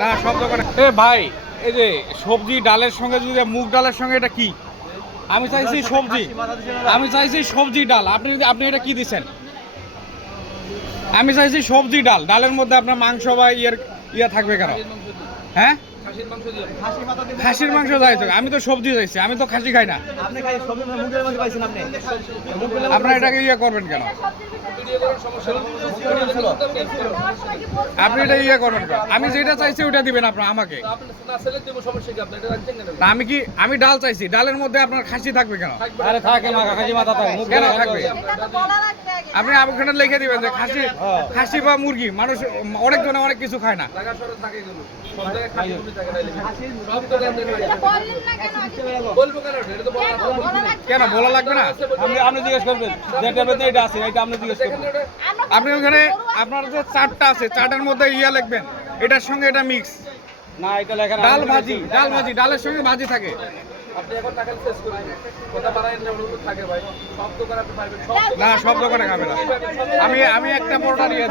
না সব দোকান এ ভাই এই যে সবজি ডালের সঙ্গে যদি মুগ ডালের সঙ্গে এটা কি? আমি চাইছি সবজি। আমি চাইছি সবজি ডাল। আপনি আপনি এটা কি দিছেন আমি চাইছি সবজি ডাল। ডালের মধ্যে আপনার মাংস বা ইয়ের ইয়ে থাকবে কেন? খাসির মাংস দিয়ে হ্যাঁ? খাসির মাংস দিয়ে খাসির চাইছে আমি তো সবজি চাইছি। আমি তো খাসি খাই না। আপনি খালি সবজি মুগের মধ্যে পাইছেন আপনি? মুগের আপনারা এটাকে ইয়ে করবেন কেন? আপনি এটা ইয়ে করবেন আমি যেটা চাইছি ওটা দিবেন আপনার আমাকে। আপনি না সেলে দেবো সমস্যা কি? আপনি এটা রাখছেন কেন? না আমি কি আমি ডাল চাইছি। ডালের মধ্যে আপনার খাসি থাকবে কেন? থাকবে। আরে থাকে খাসি মাথা থাকে কেন থাকবে? আপনি ওখানে লিখে দিবেন যে খাসি খাসি বা মুরগি মানুষ অনেক জনে অনেক কিছু খায় না। কেন বলা লাগবে কেন বলা লাগবে না? আপনি আপনি জিজ্ঞেস করবেন। যেটার মধ্যে এটা আছে এটা আপনি জিজ্ঞেস করবেন। আপনি ওখানে আপনার যে চারটা আছে চারটার মধ্যে ইয়া লিখবেন। এটার সঙ্গে এটা মিক্স না এটা লেখা ডাল ভাজি ডাল ভাজি ডালের সঙ্গে ভাজি থাকে। না সব দোকানে খাবে না। আমি আমি একটা পরোটা নিয়ে